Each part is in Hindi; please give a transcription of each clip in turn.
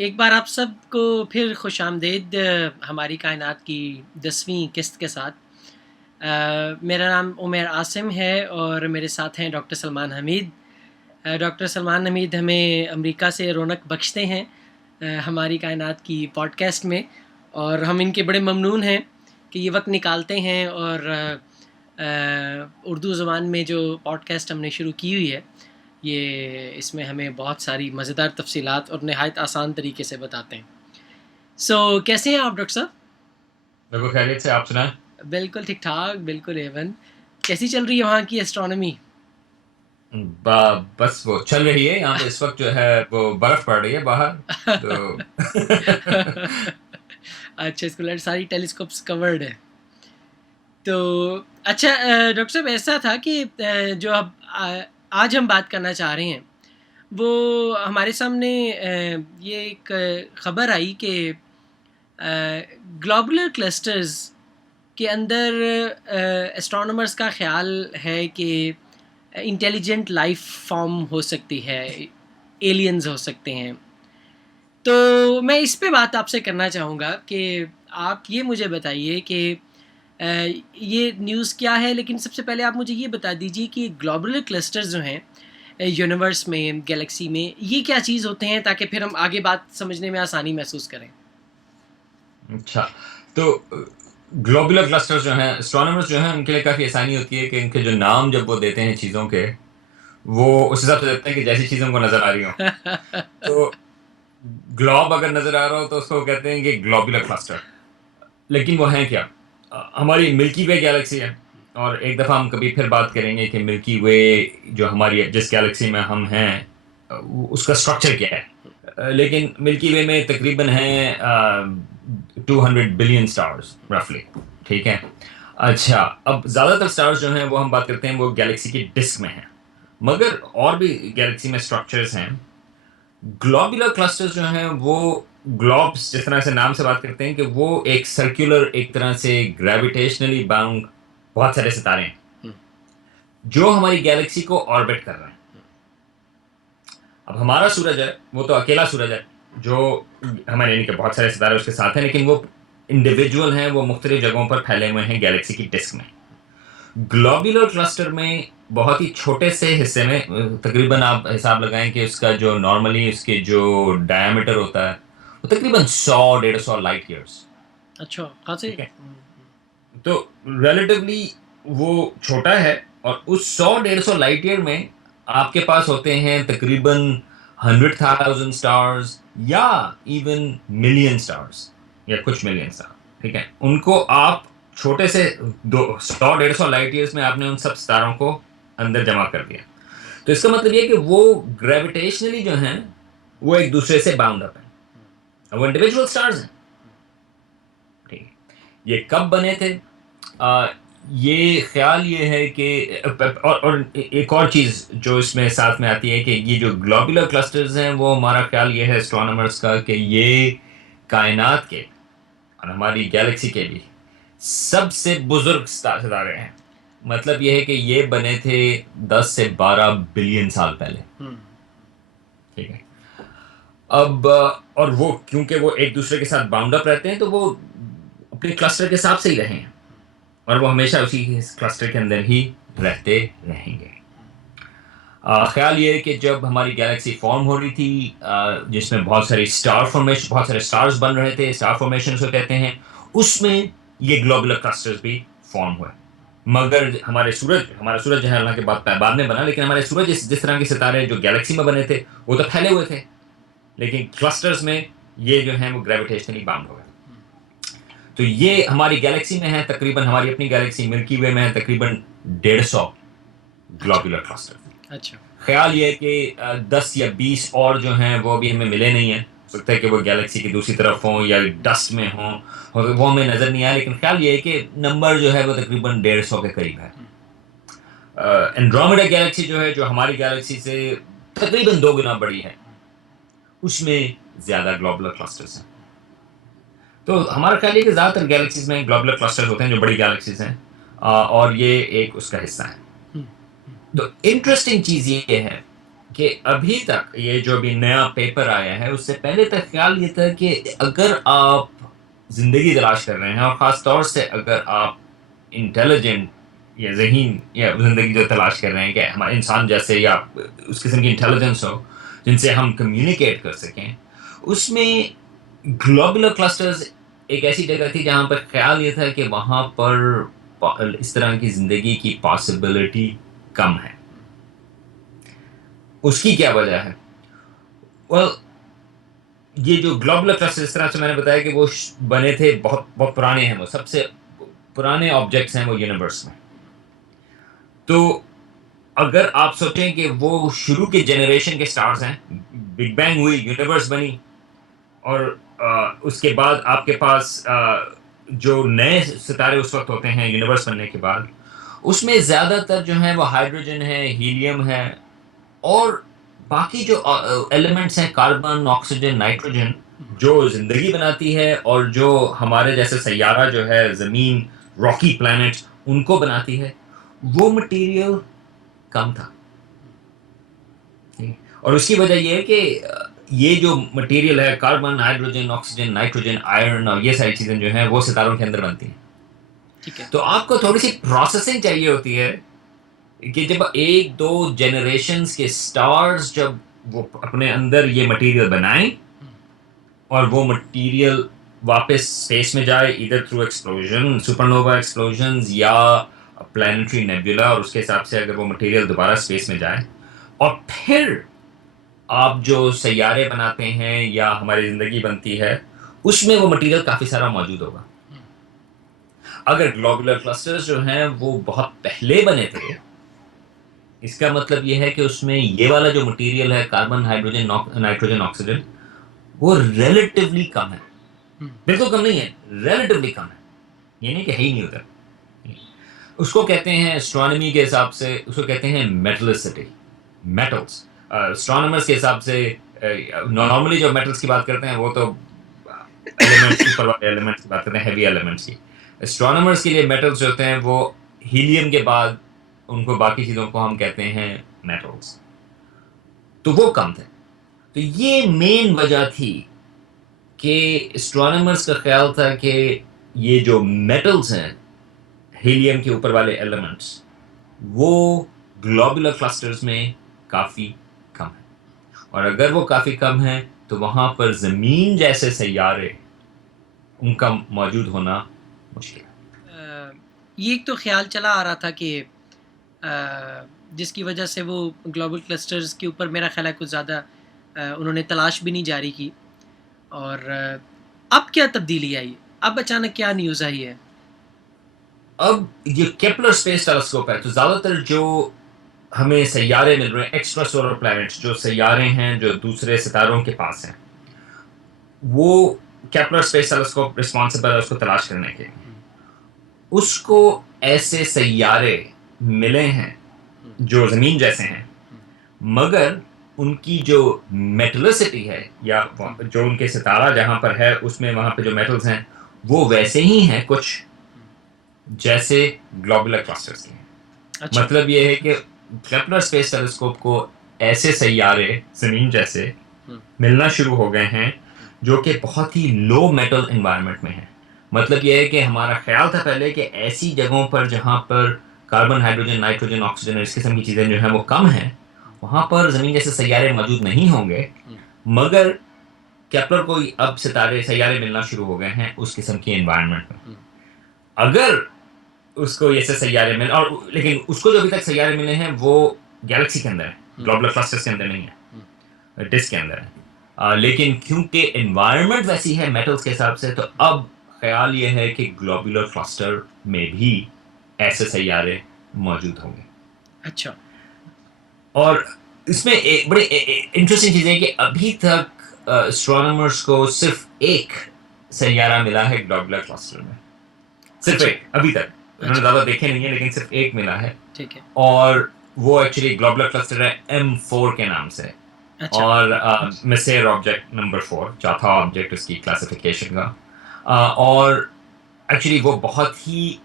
एक बार आप सबको फिर खुशामदीद हमारी कायनात की 10वीं किस्त के साथ। मेरा नाम उमर आसिम है और मेरे साथ हैं डॉक्टर सलमान हमीद। डॉक्टर सलमान हमीद हमें अमेरिका से रौनक बख्शते हैं हमारी कायनात की पॉडकास्ट में, और हम इनके बड़े ममनून हैं कि ये वक्त निकालते हैं और उर्दू ज़बान में जो पॉडकास्ट हमने शुरू की हुई है, ये इसमें हमें बहुत सारी मज़ेदार तफसीलात और नहायत आसान तरीके से बताते हैं। कैसे हैं आप डॉक्टर साहब? बिल्कुल खैरियत से। आप सुनाएं। बिल्कुल ठीक ठाक, बिल्कुल एवन। कैसी चल रही है वहाँ की एस्ट्रोनॉमी? बस वो चल रही है। यहाँ पे इस वक्त जो है वो बर्फ पड़ रही है बाहर तो अच्छा, इसको लड़ सारी टेलीस्कोप्स कवर्ड है। तो अच्छा डॉक्टर साहब, ऐसा था कि जो अब आज हम बात करना चाह रहे हैं वो हमारे सामने ये एक खबर आई कि ग्लोबुलर क्लस्टर्स के अंदर एस्ट्रोनॉमर्स का ख्याल है कि इंटेलिजेंट लाइफ फॉर्म हो सकती है, एलियंस हो सकते हैं। तो मैं इस पे बात आपसे करना चाहूँगा कि आप ये मुझे बताइए कि ये न्यूज़ क्या है, लेकिन सबसे पहले आप मुझे ये बता दीजिए कि ग्लोबुलर क्लस्टर्स जो हैं यूनिवर्स में, गैलेक्सी में, ये क्या चीज़ होते हैं, ताकि फिर हम आगे बात समझने में आसानी महसूस करें। अच्छा, तो ग्लोबुलर क्लस्टर्स जो हैं, एस्ट्रोनॉमर्स जो हैं, उनके लिए काफ़ी आसानी होती है कि इनके जो नाम जब वो देते हैं चीज़ों के, वो उस हिसाब से देते हैं कि जैसी चीज़ उनको नज़र आ रही हो। तो ग्लोब अगर नज़र आ रहा हो तो उसको कहते हैं कि ग्लोबुलर क्लस्टर। लेकिन वो हैं क्या? हमारी मिल्की वे गैलेक्सी है, और एक दफ़ा हम कभी फिर बात करेंगे कि मिल्की वे जो हमारी जिस गैलेक्सी में हम हैं उसका स्ट्रक्चर क्या है। लेकिन मिल्की वे में तकरीबन है 200 बिलियन स्टार्स रफली। ठीक है। अच्छा, अब ज़्यादातर स्टार्स जो हैं वो हम बात करते हैं वो गैलेक्सी की डिस्क में हैं, मगर और भी गैलेक्सी में स्ट्रक्चर्स हैं। ग्लोबुलर क्लस्टर्स जो हैं वो ग्लोब्स जिस तरह से नाम से बात करते हैं कि वो एक सर्कुलर, एक तरह से ग्रेविटेशनली बाउंड बहुत सारे सितारे हैं जो हमारी गैलेक्सी को ऑर्बिट कर रहे हैं। अब हमारा सूरज है वो तो अकेला सूरज है जो हमारे यानी कि बहुत सारे सितारे उसके साथ हैं, लेकिन वो इंडिविजुअल हैं, वो मुख्तलिफ जगहों पर फैले हुए हैं गैलेक्सी की डिस्क में। ग्लोबुलर क्लस्टर में बहुत ही छोटे से हिस्से में तकरीबन आप हिसाब लगाएं कि उसका जो नॉर्मली उसके जो डायमीटर होता है वो तकरीबन 100-150 लाइट ईयर्स। अच्छा, खासे। ठीक है। तो रिलेटिवली वो छोटा है, और उस 100-150 लाइट ईयर में आपके पास होते हैं तकरीबन 100,000 स्टार्स या इवन मिलियन स्टार्स या कुछ मिलियन स्टार। ठीक है, उनको आप छोटे से 100-150 लाइट ईयर्स में आपने उन सब सितारों को अंदर जमा कर दिया। तो इसका मतलब ये कि वो ग्रेविटेशनली जो हैं वो एक दूसरे से बाउंड अप है, वो इंडिविजुअल स्टार्स हैं। ठीक है। ये कब बने थे? आ, ये ख्याल ये है कि और एक और चीज़ जो इसमें साथ में आती है कि ये जो ग्लोबुलर क्लस्टर्स हैं वो हमारा ख्याल ये है एस्ट्रोनॉमर्स का कि ये कायनात के और हमारी गैलेक्सी के भी सबसे बुजुर्ग सितारे हैं। मतलब ये है कि ये बने थे 10 से 12 बिलियन साल पहले। ठीक है। अब और वो क्योंकि वो एक दूसरे के साथ बाउंड अप रहते हैं तो वो अपने क्लस्टर के हिसाब से ही रहे हैं, और वो हमेशा उसी क्लस्टर के अंदर ही रहते रहेंगे। ख्याल ये है कि जब हमारी गैलेक्सी फॉर्म हो रही थी, जिसमें बहुत सारी स्टार फॉर्मेशन, बहुत सारे स्टार्स बन रहे थे, स्टार फॉर्मेशन को कहते हैं, उसमें ये ग्लोबुलर क्लस्टर्स भी फॉर्म हुए। मगर हमारा सूरज जो है हालांकि बाद में बना, लेकिन हमारे सूरज जिस तरह के सितारे जो गैलेक्सी में बने थे वो तो फैले हुए थे, लेकिन क्लस्टर्स में ये जो है वो ग्रेविटेशनली बाउंड हो गए। तो ये हमारी गैलेक्सी में है, तकरीबन हमारी अपनी गैलेक्सी मिल्की वे में है तकरीबन 150 ग्लोबुलर क्लस्टर। अच्छा। ख्याल ये है कि 10 या 20 और जो हैं वो अभी हमें मिले नहीं है। हो सकता है कि वो गैलेक्सी की दूसरी तरफ हों या डस्ट में हों, और वो हमें नज़र नहीं आया, लेकिन ख्याल ये है कि नंबर जो है वो तकरीबन 150 के करीब है। एंड्रोमेडा गैलेक्सी जो है, जो हमारी गैलेक्सी से तकरीबन 2 गुना बड़ी है, उसमें ज़्यादा ग्लोबुलर क्लस्टर्स हैं। तो हमारा ख्याल है कि ज़्यादातर गैलेक्सीज में ग्लोबुलर क्लस्टर्स होते हैं जो बड़ी गैलेक्सीज हैं, और ये एक उसका हिस्सा है। तो इंटरेस्टिंग चीज़ ये है कि अभी तक ये जो भी नया पेपर आया है उससे पहले तक ख्याल ये था कि अगर आप जिंदगी तलाश कर रहे हैं और ख़ास तौर से अगर आप इंटेलिजेंट या ज़हीन या जिंदगी जो तलाश कर रहे हैं कि हमारे इंसान जैसे या उस किस्म की इंटेलिजेंस हो जिनसे हम कम्युनिकेट कर सकें, उसमें ग्लोबुलर क्लस्टर्स एक ऐसी जगह थी जहाँ पर ख्याल ये था कि वहाँ पर इस तरह की ज़िंदगी की पॉसिबिलिटी कम है। उसकी क्या वजह है? वेल, ये जो ग्लोबुलर क्लस्टर इस तरह से मैंने बताया कि वो बने थे, बहुत बहुत पुराने हैं, वो सबसे पुराने ऑब्जेक्ट्स हैं वो यूनिवर्स में। तो अगर आप सोचें कि वो शुरू के जनरेशन के स्टार्स हैं, बिग बैंग हुई, यूनिवर्स बनी और उसके बाद आपके पास जो नए सितारे उस वक्त होते हैं यूनिवर्स बनने के बाद, उसमें ज़्यादातर जो है वो हाइड्रोजन है, हीलियम है और बाकी जो एलिमेंट्स हैं कार्बन, ऑक्सीजन, नाइट्रोजन, जो ज़िंदगी बनाती है और जो हमारे जैसे सैयारा जो है ज़मीन, रॉकी प्लैनेट उनको बनाती है, वो मटेरियल कम था। और उसकी वजह ये है कि ये जो मटेरियल है carbon, hydrogen, oxygen, nitrogen, iron और ये सारी चीज़ें जो हैं वो सितारों के अंदर बनती हैं। ठीक है। तो आपको थोड़ी सी प्रोसेसिंग चाहिए होती है कि जब एक दो जनरेशन्स के स्टार्स जब वो अपने अंदर ये मटेरियल बनाएं और वो मटेरियल वापस स्पेस में जाए इधर थ्रू एक्सप्लोजन, सुपरनोवा एक्सप्लोजंस या प्लैनेटरी नेबुला, और उसके हिसाब से अगर वो मटेरियल दोबारा स्पेस में जाए और फिर आप जो सैयारे बनाते हैं या हमारी ज़िंदगी बनती है, उसमें वो मटेरियल काफ़ी सारा मौजूद होगा। अगर ग्लोबुलर क्लस्टर्स जो हैं वो बहुत पहले बने थे, इसका मतलब ये है कि उसमें ये वाला जो मटेरियल है कार्बन, हाइड्रोजन, नाइट्रोजन, ऑक्सीजन, वो रिलेटिवली कम है। बिल्कुल कम नहीं है, रिलेटिवली कम है। ये नहीं कि है ही नहीं उधर। उसको कहते हैं एस्ट्रोनॉमी के हिसाब से, उसको कहते हैं मेटलिसिटी, मेटल्स। एस्ट्रोनॉमर्स के हिसाब से नॉर्मली जो मेटल्स की बात करते हैं वो तो एलिमेंट्स, ऊपर वाले एलिमेंट्स की बात करते हैं, हैवी एलिमेंट्स की। एस्ट्रोनॉमर्स के लिए मेटल्स जो होते हैं वो हीलियम के बाद उनको बाकी चीज़ों को हम कहते हैं मेटल्स। तो वो कम थे। तो ये मेन वजह थी कि एस्ट्रोनॉमर्स का ख्याल था कि ये जो मेटल्स हैं, हीलियम के ऊपर वाले एलिमेंट्स, वो ग्लोबुलर क्लस्टर्स में काफ़ी कम है और अगर वो काफ़ी कम है तो वहाँ पर ज़मीन जैसे सैयारे उनका मौजूद होना मुश्किल है। ये एक तो ख्याल चला आ रहा था कि जिसकी वजह से वो ग्लोबल क्लस्टर्स के ऊपर मेरा ख्याल है कुछ ज़्यादा उन्होंने तलाश भी नहीं जारी की। और अब क्या तब्दीली आई, अब अचानक क्या न्यूज़ आई है? अब ये केपलर स्पेस टेलीस्कोप है, तो ज़्यादातर जो हमें सैयारे मिल रहे हैं, एक्स्ट्रा सोलर प्लैनेट्स, जो सैयारे हैं जो दूसरे सितारों के पास हैं, वो केपलर स्पेस टेलीस्कोप रिस्पॉन्सिबल है उसको तलाश करने के लिए। उसको ऐसे सैयारे मिले हैं जो ज़मीन जैसे हैं, मगर उनकी जो मेटलिसिटी है या जो उनके सितारा जहाँ पर है उसमें वहाँ पे जो मेटल्स हैं वो वैसे ही हैं कुछ जैसे ग्लोबुलर क्लस्टर्स के हैं। अच्छा। मतलब ये है कि केपलर स्पेस टेलीस्कोप को ऐसे सैयारे ज़मीन जैसे मिलना शुरू हो गए हैं जो कि बहुत ही लो मेटल एनवायरनमेंट में हैं। मतलब ये है कि हमारा ख्याल था पहले कि ऐसी जगहों पर जहाँ पर कार्बन, हाइड्रोजन, नाइट्रोजन, ऑक्सीजन इस किस्म की चीज़ें जो हैं वो कम हैं, वहाँ पर ज़मीन जैसे सैयारे मौजूद नहीं होंगे, मगर केपलर को अब सैयारे मिलना शुरू हो गए हैं उस किस्म की एनवायरनमेंट में। अगर उसको ऐसे सैयारे मिले, और लेकिन उसको जो अभी तक सैयारे मिले हैं वो गैलेक्सी के अंदर है, ग्लोबुलर क्लस्टर्स के अंदर नहीं है, डिस्क के अंदर है। लेकिन क्योंकि एनवायरनमेंट वैसी है मेटल्स के हिसाब से, तो अब ख्याल ये है कि ग्लोबुलर क्लस्टर में भी ऐसे सैयारे मौजूद होंगे। अच्छा। और इसमें एक बड़ी इंटरेस्टिंग चीज़ है कि अभी तक एस्ट्रोनॉमर्स को सिर्फ एक सैयारा मिला है ग्लोबुलर क्लस्टर में, सिर्फ अच्छा। एक अभी तक। उन्होंने अच्छा। ज़्यादा देखे नहीं है लेकिन सिर्फ एक मिला है। ठीक है। और वो एक्चुअली ग्लोबुलर क्लस्टर है M4 के नाम से। अच्छा। और मेसेर ऑब्जेक्ट नंबर 4, चौथा ऑब्जेक्ट उसकी क्लासिफिकेशन का। और एक्चुअली वो बहुत ही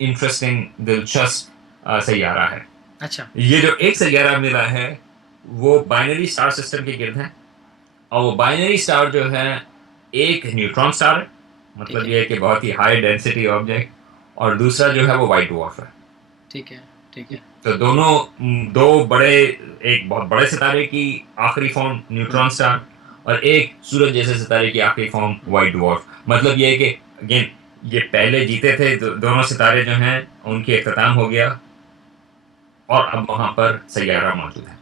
इंटरेस्टिंग, दिलचस्प सैयारा है। अच्छा। ये जो एक सैयारा मिला है वो बाइनरी स्टार सिस्टम के गिर्द हैं, और वो बाइनरी स्टार जो है एक न्यूट्रॉन स्टार है, ठीक मतलब है, ये है कि बहुत ही हाई डेंसिटी ऑब्जेक्ट, और दूसरा जो है वो वाइट डवार्फ है। ठीक है, ठीक है। तो दोनों दो बड़े, एक बहुत बड़े सितारे की आखिरी फॉर्म न्यूट्रॉन स्टार, और एक सूरज जैसे सितारे की आखिरी फॉर्म वाइट डवार्फ। मतलब ये है कि अगेन ये पहले जीते थे दोनों सितारे जो हैं उनकी इख्तिताम हो गया, और अब वहां पर सैयारा मौजूद है।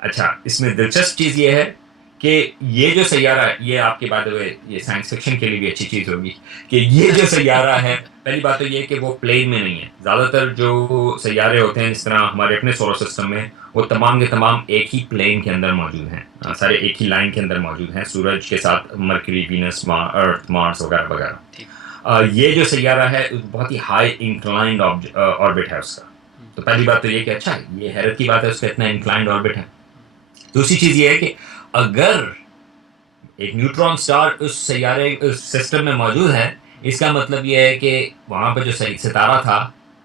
अच्छा, इसमें दिलचस्प चीज़ ये है कि ये जो सैयारा है, ये आपके बात हुए ये साइंस फिक्शन के लिए भी अच्छी चीज़ होगी कि ये जो सैयारा है, पहली बात तो ये कि वो प्लेन में नहीं है। ज़्यादातर जो सैयारे होते हैं जिस तरह हमारे अपने सोलर सिस्टम में, वो तमाम के तमाम एक ही प्लेन के अंदर मौजूद हैं, ठीक सारे एक ही लाइन के अंदर मौजूद हैं, सूरज के साथ मरकरी, वीनस, अर्थ, मार्स वगैरह वगैरह। ठीक। ये जो सैयारा है बहुत ही हाई इंक्लाइंड ऑर्बिट है उसका। तो पहली बात तो ये कि अच्छा, ये हैरत की बात है उसका इतना इंक्लाइंड ऑर्बिट है। दूसरी चीज़ ये है कि अगर एक न्यूट्रॉन स्टार उस सैयारे उस सिस्टम में मौजूद है, इसका मतलब ये है कि वहाँ पे जो सितारा था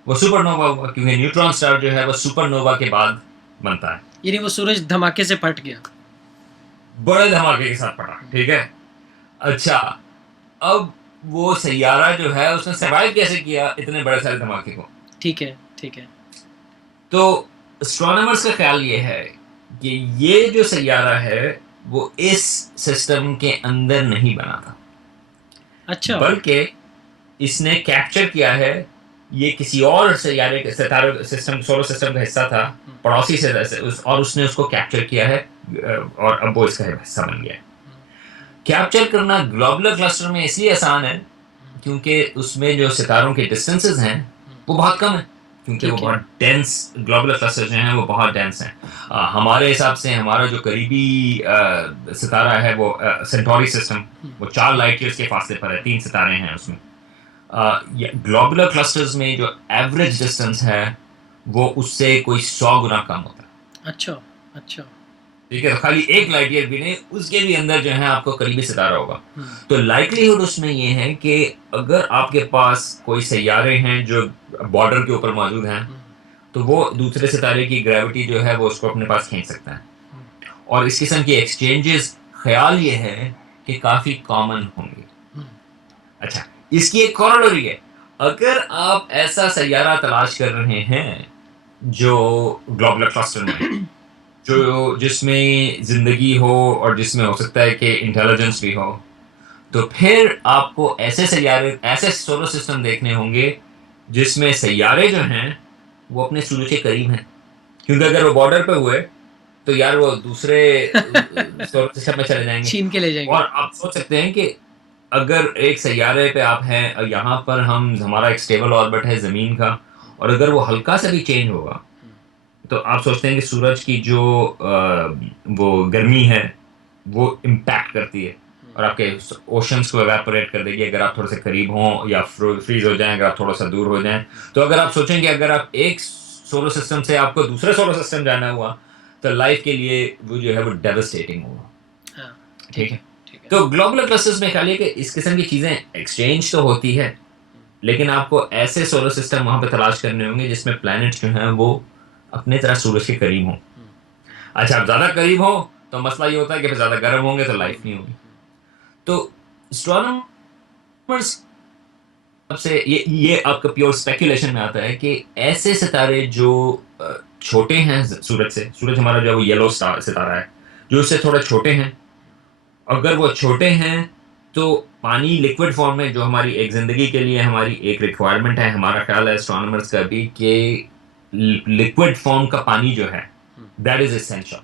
वो सुपरनोवा हुआ, क्योंकि न्यूट्रॉन स्टार जो है वो सुपरनोवा के बाद बनता है। यानी वो सूरज धमाके से फट गया। बड़े धमाके के साथ पड़ा, ठीक है। अच्छा, अब वो सैयारा जो है उसने सर्वाइव कैसे किया इतने बड़े सारे धमाके को? ठीक है, ठीक है। तो एस्ट्रोनॉमर्स का ख्याल ये है कि ये जो सैयारा है वो इस सिस्टम के अंदर नहीं बना था, अच्छा। बल्कि इसने कैप्चर किया है, ये किसी और सैयारे के सितारे सिस्टम सोलर सिस्टम का हिस्सा था, पड़ोसी से, और उसने उसको कैप्चर किया है, और अब वो इसका हिस्सा बन गया है। कैप्चर करना ग्लोबुलर क्लस्टर में इसलिए आसान है क्योंकि उसमें जो सितारों के डिस्टेंसेस हैं वो बहुत कम है, क्योंकि वो ठीक है। बहुत डेंस, ग्लोबुलर क्लस्टर जो हैं वो बहुत डेंस हैं। हमारे हिसाब से हमारा जो करीबी सितारा है वो सेंटोरी सिस्टम, वो 4 लाइट ईयर्स के फासले पर है, 3 सितारे हैं उसमें। ग्लोबुलर क्लस्टर्स में जो एवरेज डिस्टेंस है वो उससे कोई 100 गुना कम होता है। अच्छा, अच्छा। ठीक है, तो खाली 1 लाइट ईयर भी नहीं, उसके भी अंदर जो है आपको करीबी सितारा होगा। तो लाइकलीहुड उसमें ये है कि अगर आपके पास कोई सैयारे हैं जो बॉर्डर के ऊपर मौजूद हैं, तो वो दूसरे सितारे की ग्रेविटी जो है वो उसको अपने पास खींच सकता है, और इस किस्म के एक्सचेंजेस ख्याल ये है कि काफ़ी कॉमन होंगे। अच्छा, इसकी एक कॉरिडोरी है। अगर आप ऐसा सैयारा तलाश कर रहे हैं जो ग्लोबुलर क्लस्टर में, जो जिसमें ज़िंदगी हो और जिसमें हो सकता है कि इंटेलिजेंस भी हो, तो फिर आपको ऐसे सैयारे, ऐसे सोलर सिस्टम देखने होंगे जिसमें सैयारे जो हैं वो अपने सूरज के करीब हैं, क्योंकि अगर वो बॉर्डर पे हुए तो यार वो दूसरे सोलर सिस्टम में चले जाएंगे। छीन के ले जाएंगे। और आप सोच सकते हैं कि अगर एक सैयारे पे आप हैं और यहाँ पर हमारा एक स्टेबल ऑर्बिट है ज़मीन का, और अगर वो हल्का सा भी चेंज होगा तो आप सोचते हैं कि सूरज की जो वो गर्मी है वो इम्पैक्ट करती है और आपके ओशंस को एवेपोरेट कर देगी अगर आप थोड़े से करीब हों या फ्रीज हो जाएं अगर आप थोड़ा सा दूर हो जाएं। तो अगर आप सोचेंगे अगर आप एक सोलर सिस्टम से आपको दूसरे सोलर सिस्टम जाना हुआ तो लाइफ के लिए वो जो है वो डेवस्टेटिंग होगा। हाँ, ठीक है। तो ग्लोबुलर क्लस्टर्स में ख्याल है कि इस किस्म की चीज़ें एक्सचेंज तो होती है, लेकिन आपको ऐसे सोलर सिस्टम वहाँ पे तलाश करने होंगे जिसमें प्लैनेट्स जो हैं वो अपने तरह सूरज के करीब हों। अच्छा, आप ज़्यादा करीब हो तो मसला ये होता है कि फिर ज़्यादा गर्म होंगे तो लाइफ नहीं होगी। तो एस्ट्रोनॉमर्स से ये आपका प्योर स्पेकुलेशन में आता है कि ऐसे सितारे जो छोटे हैं सूरज से, सूरज हमारा जो है वो येलो सितारा है, जो उससे थोड़े छोटे हैं, अगर वो छोटे हैं तो पानी लिक्विड फॉर्म में, जो हमारी एक ज़िंदगी के लिए हमारी एक रिक्वायरमेंट है, हमारा ख्याल है एस्ट्रोनॉमर्स का भी कि लिक्विड फॉर्म का पानी जो है दैट इज एसेंशियल,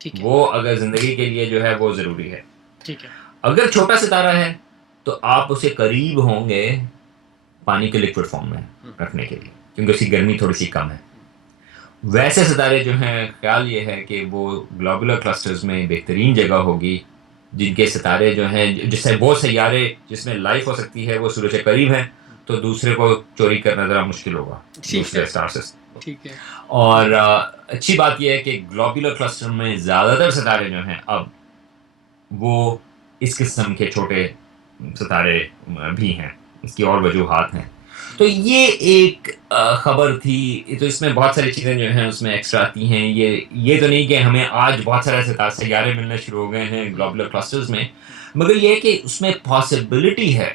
ठीक है, वो अगर ज़िंदगी के लिए जो है वो ज़रूरी है। ठीक है। अगर छोटा सितारा है तो आप उसे करीब होंगे पानी के लिक्विड फॉर्म में रखने के लिए, क्योंकि उसकी गर्मी थोड़ी सी कम है। वैसे सितारे जो हैं ख्याल ये है कि वो ग्लोबुलर क्लस्टर्स में बेहतरीन जगह होगी जिनके सितारे जो हैं, जिससे वो सैयारे जिसमें लाइफ हो सकती है वो सूरज के करीब हैं, तो दूसरे को चोरी करना ज़रा मुश्किल होगा दूसरे स्टार सिस्टम। ठीक है। और अच्छी बात यह है कि ग्लोबुलर क्लस्टर में ज़्यादातर सितारे जो हैं अब वो इस किस्म के छोटे सितारे भी हैं। इसकी और वजूहात हैं। तो ये एक खबर थी। तो इसमें बहुत सारी चीज़ें जो हैं उसमें एक्स्ट्रा आती हैं। ये तो नहीं कि हमें आज बहुत सारे सैयारे मिलने शुरू हो गए हैं ग्लोबुलर क्लस्टर्स में, मगर ये है कि उसमें पॉसिबिलिटी है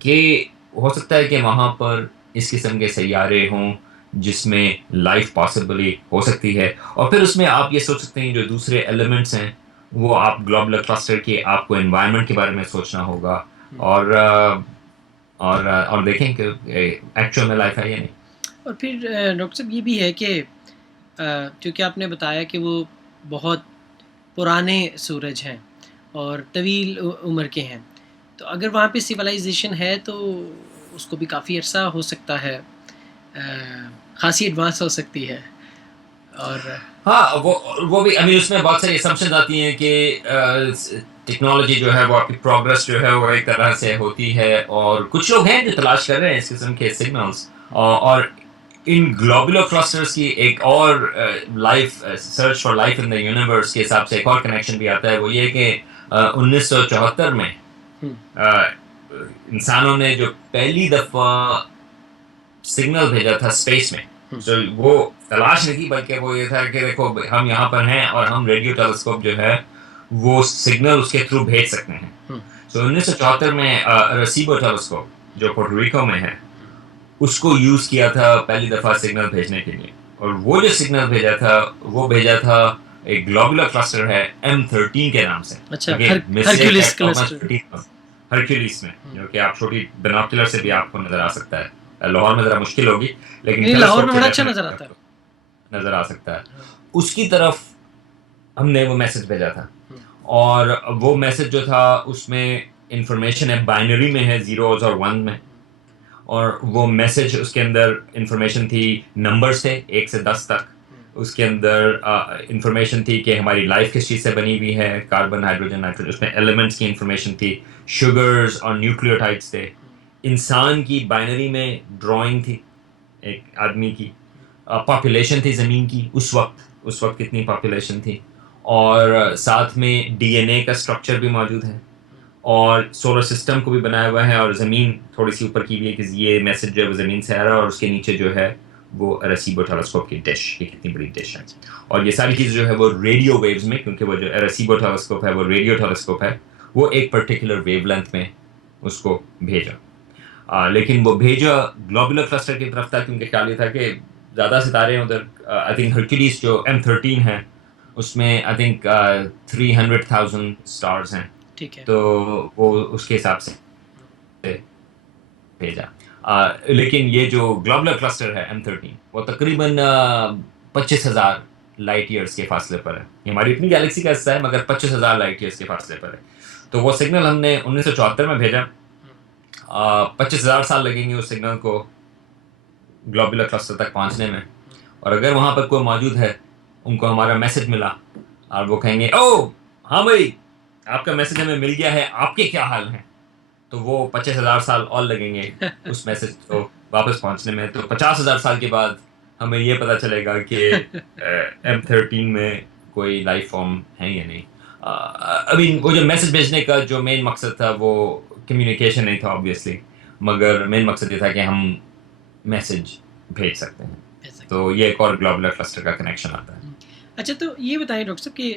कि हो सकता है कि वहाँ पर इस किस्म के सैयारे हों जिसमें लाइफ पॉसिबली हो सकती है। और फिर उसमें आप ये सोच सकते हैं जो दूसरे एलिमेंट्स हैं वो आप ग्लोबुलर क्लस्टर के आपको एनवायरनमेंट के बारे में सोचना होगा। और और देखें कि एक्चुअल में लाइफ है या नहीं। और फिर डॉक्टर साहब ये भी है कि क्योंकि आपने बताया कि वो बहुत पुराने सूरज हैं और तवील उम्र के हैं, तो अगर वहाँ पे सिविलाइजेशन है तो उसको भी काफ़ी अरसा हो सकता है, खासी एडवांस हो सकती है। और हाँ, वो भी आई मीन उसमें बहुत सारी असम्पशंस आती हैं कि टेक्नोलॉजी जो है वो आपकी प्रोग्रेस जो है वो एक तरह से होती है, और कुछ लोग हैं जो तलाश कर रहे हैं इस किस्म के सिग्नल्स। और इन ग्लोबुलर क्लस्टर्स की एक और life search for life in the universe के हिसाब से एक और कनेक्शन भी आता है। वो ये कि 1974 में इंसानों ने जो पहली दफा सिग्नल भेजा था स्पेस में, जो वो तलाश नहीं थी बल्कि वो ये था कि देखो हम यहाँ पर हैं और हम रेडियो टेलीस्कोप जो है वो सिग्नल उसके थ्रू भेज सकते हैं। तो 1974 में अरेसीबो टेलीस्कोप जो पोर्टोरिको में है उसको यूज किया था पहली दफा सिग्नल भेजने के लिए। और वो जो सिग्नल भेजा था एक ग्लोबुलर क्लस्टर है M13 के नाम से। अच्छा, Again, हरक्यूलिस क्लस्टर। हरक्यूलिस में, जो कि आप छोटी बिनॉक्यूलर से भी आपको नजर आ सकता है। लाहौर में जरा मुश्किल होगी, लेकिन नहीं, लाहौर में टेलीस्कोप बड़ा से अच्छा नज़र डेफिनेटली आता है। आपको नजर आ सकता है। उसकी तरफ हमने वो मैसेज भेजा था, और वो मैसेज जो था उसमें इंफॉर्मेशन है बाइनरी में है, जीरोस और वन में। और वो मैसेज उसके अंदर इंफॉर्मेशन थी, नंबर्स थे 1 से 10 तक। उसके अंदर इंफॉर्मेशन थी कि हमारी लाइफ किस चीज़ से बनी हुई है, कार्बन हाइड्रोजन नाइट्रोजन। उसमें एलिमेंट्स की इंफॉर्मेशन थी, शुगर्स और न्यूक्लियोटाइड्स थे। इंसान की बाइनरी में ड्राइंग थी एक आदमी की। पॉपुलेशन थी ज़मीन की उस वक्त कितनी पॉपुलेशन थी। और साथ में डीएनए का स्ट्रक्चर भी मौजूद है, और सोलर सिस्टम को भी बनाया हुआ है, और ज़मीन थोड़ी सी ऊपर की भी है कि ये मैसेज जो है वो ज़मीन से आ रहा है। और उसके नीचे जो है वो अरेसीबो टेलीस्कोप की डिश, ये कितनी बड़ी डिश है। और ये सारी चीज़ जो है वो रेडियो वेव्स में, क्योंकि वो जो अरेसीबो टेलीस्कोप है वो रेडियो टेलीस्कोप है, वो एक पर्टिकुलर वेवलेंथ में उसको भेजा। लेकिन वो भेजा ग्लोबुलर क्लस्टर की तरफ था, क्योंकि ख्याल ये था कि ज़्यादा सितारे हैं उधर। आई थिंक हरक्यूलिस जो M13 है उसमें आई थिंक 300,000 स्टार्स हैं। ठीक है। तो वो उसके हिसाब से भेजा। लेकिन ये जो ग्लोबुलर क्लस्टर है M13 वो तकरीबन 25,000 लाइट ईयर्स के फासले पर है। ये हमारी अपनी गैलेक्सी का हिस्सा है, मगर 25,000 लाइट ईयर्स के फासले पर है। तो वो सिग्नल हमने 1974 में भेजा। 25,000 साल लगेंगे उस सिग्नल को ग्लोबुलर क्लस्टर तक पहुंचने में। और अगर वहां पर कोई मौजूद है, उनको हमारा मैसेज मिला, और वो कहेंगे ओ हाँ भाई आपका मैसेज हमें मिल गया है, आपके क्या हाल हैं, तो वो 25,000 साल और लगेंगे उस मैसेज को वापस पहुंचने में। तो 50,000 साल के बाद हमें ये पता चलेगा कि M13 में कोई लाइफ फॉर्म है या नहीं। आई मीन वो जो मैसेज भेजने का जो मेन मकसद था वो कम्युनिकेशन नहीं था ऑब्वियसली, मगर मेन मकसद ये था कि हम मैसेज भेज सकते हैं। तो ये एक और ग्लोबुलर क्लस्टर का कनेक्शन आता है। अच्छा, तो ये बताएं डॉक्टर साहब कि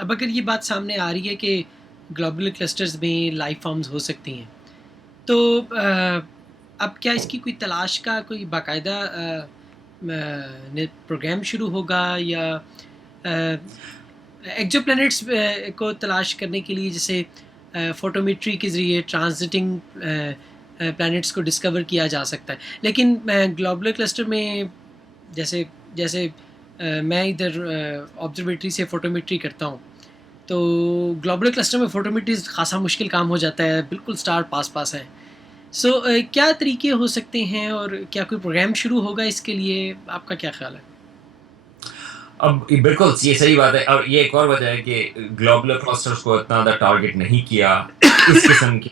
अब अगर ये बात सामने आ रही है कि ग्लोबुलर क्लस्टर्स में लाइफ फॉर्म्स हो सकती हैं, तो अब क्या इसकी कोई तलाश का कोई बाकायदा प्रोग्राम शुरू होगा, या एक्सोप्लैनेट्स को तलाश करने के लिए जैसे फोटोमेट्री के ज़रिए ट्रांजिटिंग प्लैनेट्स को डिस्कवर किया जा सकता है। लेकिन ग्लोबुलर क्लस्टर में जैसे जैसे मैं इधर ऑब्जर्वेटरी से फोटोमेट्री करता हूँ, तो ग्लोबुलर क्लस्टर में फोटोमेट्री खासा मुश्किल काम हो जाता है, बिल्कुल स्टार पास है। सो क्या तरीके हो सकते हैं, और क्या कोई प्रोग्राम शुरू होगा इसके लिए? आपका क्या ख्याल है? अब बिल्कुल ये सही बात है, और ये एक और वजह है कि ग्लोबुलर क्लस्टर्स को इतना ज़्यादा टारगेट नहीं किया इस किस्म के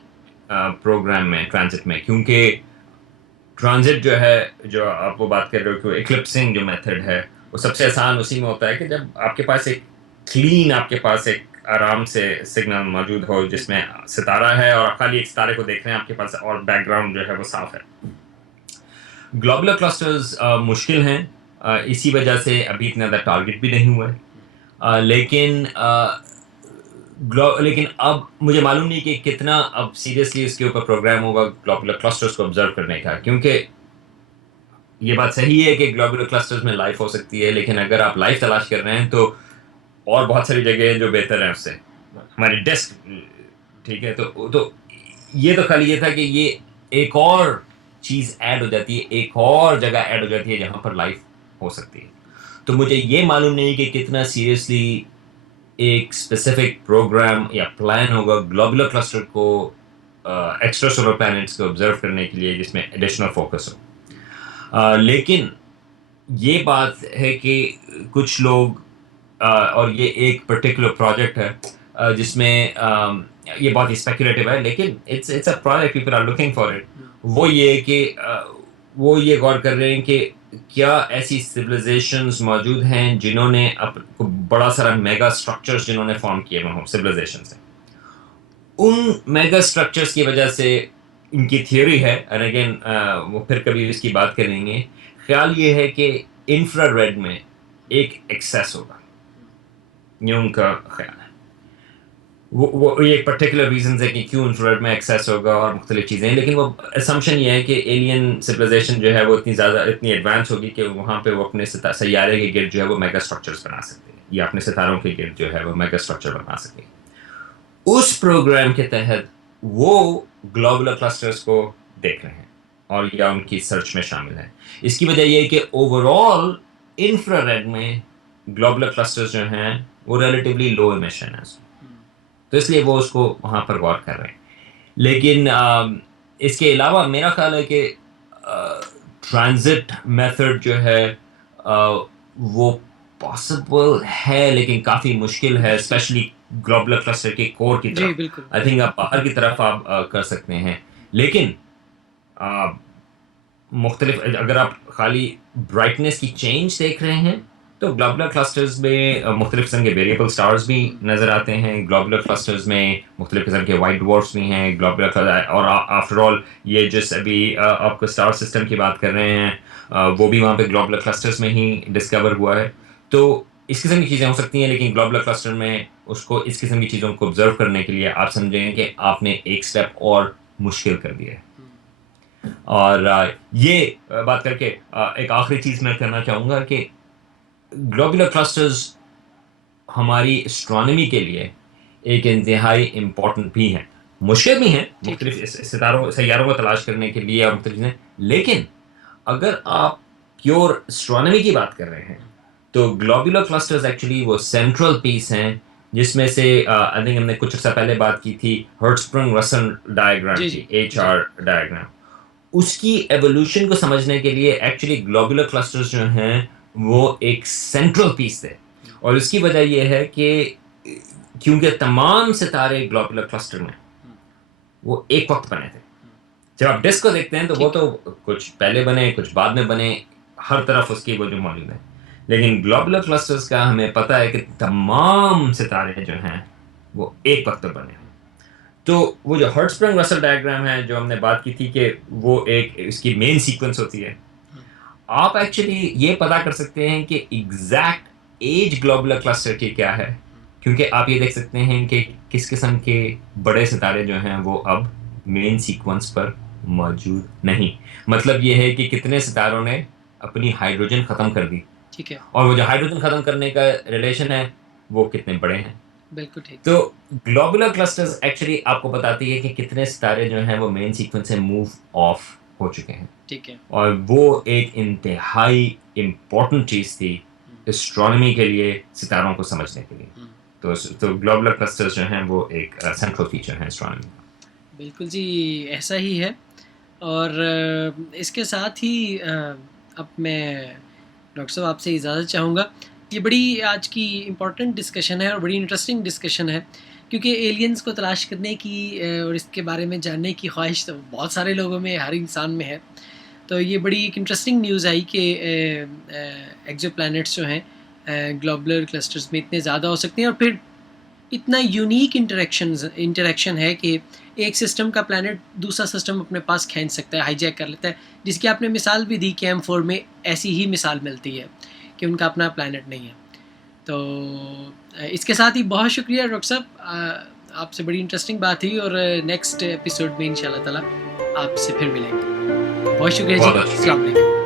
प्रोग्राम में, ट्रांजिट में। क्योंकि ट्रांजिट जो है, जो आप वो बात कर रहे हो कि इक्लिप्सिंग जो मेथड है, वो सबसे आसान उसी में होता है कि जब आपके पास एक आराम से सिग्नल मौजूद हो जिसमें सितारा है और आप खाली एक सितारे को देख रहे हैं, आपके पास और बैकग्राउंड जो है वो साफ है। ग्लोबुलर क्लस्टर्स मुश्किल हैं, इसी वजह से अभी इतना ज़्यादा टारगेट भी नहीं हुआ है। लेकिन अब मुझे मालूम नहीं कि कितना अब सीरियसली इसके ऊपर प्रोग्राम होगा ग्लोबुलर क्लस्टर्स को ऑब्जर्व करने का, क्योंकि ये बात सही है कि ग्लोबुलर क्लस्टर्स में लाइफ हो सकती है, लेकिन अगर आप लाइफ तलाश कर रहे हैं तो और बहुत सारी जगह हैं जो बेहतर हैं उससे। हमारी डेस्क, ठीक है, तो ये तो खाली ये था कि ये एक और चीज़ ऐड हो जाती है, एक और जगह ऐड हो जाती है जहाँ पर लाइफ हो सकती है। तो मुझे ये मालूम नहीं कि कितना सीरियसली एक स्पेसिफिक प्रोग्राम या प्लान होगा ग्लोबुलर क्लस्टर को एक्स्ट्रा सोलर प्लैनेट्स को ऑब्जर्व करने के लिए जिसमें एडिशनल फोकस हो। लेकिन ये बात है कि कुछ लोग और ये एक पर्टिकुलर प्रोजेक्ट है जिसमें ये बहुत ही स्पेकुलेटिव है, लेकिन it's a project, people are looking for it. वो ये कि वो ये गौर कर रहे हैं कि क्या ऐसी सिविलाइजेशंस मौजूद हैं जिन्होंने बड़ा सारा मेगा स्ट्रक्चर्स जिन्होंने फॉर्म किए हुए हों सिविलाइजेशन से। उन मेगा स्ट्रक्चर्स की वजह से इनकी थियोरी है, एंड अगेन वो फिर कभी इसकी बात करेंगे, ख्याल ये है कि इंफ्रारेड में एक एक्सेस होगा, ये उनका ख्याल है। वो ये एक पर्टिकुलर रीजन है कि क्यों इंफ्रारेड में एक्सेस होगा और मुख्तलिफ चीज़ें, लेकिन वो असम्पशन ये है कि एलियन सिविलाइजेशन जो है वो इतनी एडवांस होगी कि वहाँ पे वो अपने सैयारे के गिर्द जो है वो मेगा स्ट्रक्चर्स बना सकते हैं, या अपने सितारों के गिर्द जो है वो मेगा स्ट्रक्चर बना सकते हैं। उस प्रोग्राम के तहत वो ग्लोबुलर क्लस्टर्स को देख रहे हैं और या उनकी सर्च में शामिल है। इसकी वजह यह है कि ओवरऑल इंफ्रारेड में ग्लोबुलर क्लस्टर्स जो हैं वो रिलेटिवली लो इमिशन है, तो इसलिए वो उसको वहाँ पर गौर कर रहे हैं। लेकिन इसके अलावा मेरा ख्याल है कि ट्रांजिट मेथड जो है वो पॉसिबल है, लेकिन काफ़ी मुश्किल है, स्पेशली ग्लोबुलर क्लस्टर के कोर की जी तरफ। बिल्कुल। आई थिंक आप बाहर की तरफ आप कर सकते हैं, लेकिन मुख्तलिफ अगर आप खाली ब्राइटनेस की चेंज देख रहे हैं तो ग्लोबुलर क्लस्टर्स में मुख्तलिफ किस्म के वेरिएबल स्टार्स भी नज़र आते हैं। ग्लोबुलर क्लस्टर्स में मुख्तलिफ किस्म के वाइट डवार्फ्स भी हैं और आफ्टर ऑल ये जिस अभी आपको स्टार सिस्टम की बात कर रहे हैं वो भी वहाँ पे ग्लोबुलर क्लस्टर्स में ही डिस्कवर हुआ है। तो इस किस्म की चीज़ें हो सकती हैं, लेकिन ग्लोबुलर क्लस्टर में उसको इस किस्म की चीज़ों को ऑब्जर्व करने के लिए आप समझेंगे कि आपने एक स्टेप और मुश्किल कर दिया है। और ये बात करके एक आखिरी चीज़ मैं कहना चाहूँगा कि ग्लोबुलर क्लस्टर्स हमारी एस्ट्रोनॉमी के लिए एक इंतहाई इम्पोर्टेंट भी हैं, मुश्किल भी हैं मुख्तलिफ सितारों सैयारों को तलाश करने के लिए और मुख्तलिफ चीज़ें। लेकिन अगर आप प्योर एस्ट्रोनॉमी की बात कर रहे हैं तो ग्लोबुलर क्लस्टर्स एक्चुअली वो सेंट्रल पीस हैं, जिसमें से आई थिंक हमने कुछ अर्सा पहले बात की थी हर्ट्ज़बर्ग रसल डायग्राम की, HR डायग्राम। उसकी एवोल्यूशन को समझने के लिए एक्चुअली ग्लोबुलर क्लस्टर्स जो हैं वो एक सेंट्रल पीस थे, और इसकी वजह यह है कि क्योंकि तमाम सितारे ग्लोबुलर क्लस्टर में वो एक वक्त बने थे। जब आप डिस्क को देखते हैं तो वो तो कुछ पहले बने कुछ बाद में बने, हर तरफ उसकी वो जो मौजूद है, लेकिन ग्लोबुलर क्लस्टर्स का हमें पता है कि तमाम सितारे जो हैं वो एक वक्त बने हैं। तो वो जो हर्ट्ज़बर्ग रसल डायग्राम है जो हमने बात की थी कि वो एक इसकी मेन सीक्वेंस होती है, आप एक्चुअली ये पता कर सकते हैं कि एग्जैक्ट एज ग्लोबुलर क्लस्टर की क्या है, क्योंकि आप ये देख सकते हैं कि किस किस्म के बड़े सितारे जो हैं वो अब मेन सीक्वेंस पर मौजूद नहीं। मतलब ये है कि कितने सितारों ने अपनी हाइड्रोजन ख़त्म कर दी, ठीक है, और वो जो हाइड्रोजन ख़त्म करने का रिलेशन है वो कितने बड़े हैं। बिल्कुल ठीक। तो ग्लोबुलर क्लस्टर्स एक्चुअली आपको बताती है कि कितने सितारे जो हैं वो मेन सीक्वेंस से मूव ऑफ हो चुके हैं, ठीक है, और वो एक इंतहाई इम्पोर्टेंट चीज़ थी एस्ट्रोनॉमी के लिए, सितारों को समझने के लिए। तो ग्लोबुलर क्लस्टर्स जो हैं वो एक सेंट्रल फीचर हैं एस्ट्रोनॉमी का। बिल्कुल जी, ऐसा ही है। और इसके साथ ही अब मैं डॉक्टर साहब आपसे इजाज़त चाहूँगा। ये बड़ी आज की इम्पॉर्टेंट डिस्कशन है और बड़ी इंटरेस्टिंग डिस्कशन है, क्योंकि एलियंस को तलाश करने की और इसके बारे में जानने की ख्वाहिश तो बहुत सारे लोगों में, हर इंसान में है। तो ये बड़ी एक इंटरेस्टिंग न्यूज़ आई कि एक्सो प्लैनेट्स जो हैं ग्लोबुलर क्लस्टर्स में इतने ज़्यादा हो सकते हैं, और फिर इतना यूनिक इंटरेक्शन है कि एक सिस्टम का प्लानट दूसरा सिस्टम अपने पास खींच सकता है, हाईजैक कर लेता है, जिसकी आपने मिसाल भी दी कि M4 में ऐसी ही मिसाल मिलती है कि उनका अपना प्लानट नहीं है। तो इसके साथ ही बहुत शुक्रिया डॉक्टर साहब, आपसे बड़ी इंटरेस्टिंग बात हुई और नेक्स्ट एपिसोड में इंशाल्लाह ताला आपसे फिर मिलेंगे। बहुत शुक्रिया जी, बहुत बहुत शुक्रिया। अस्सलाम वालेकुम।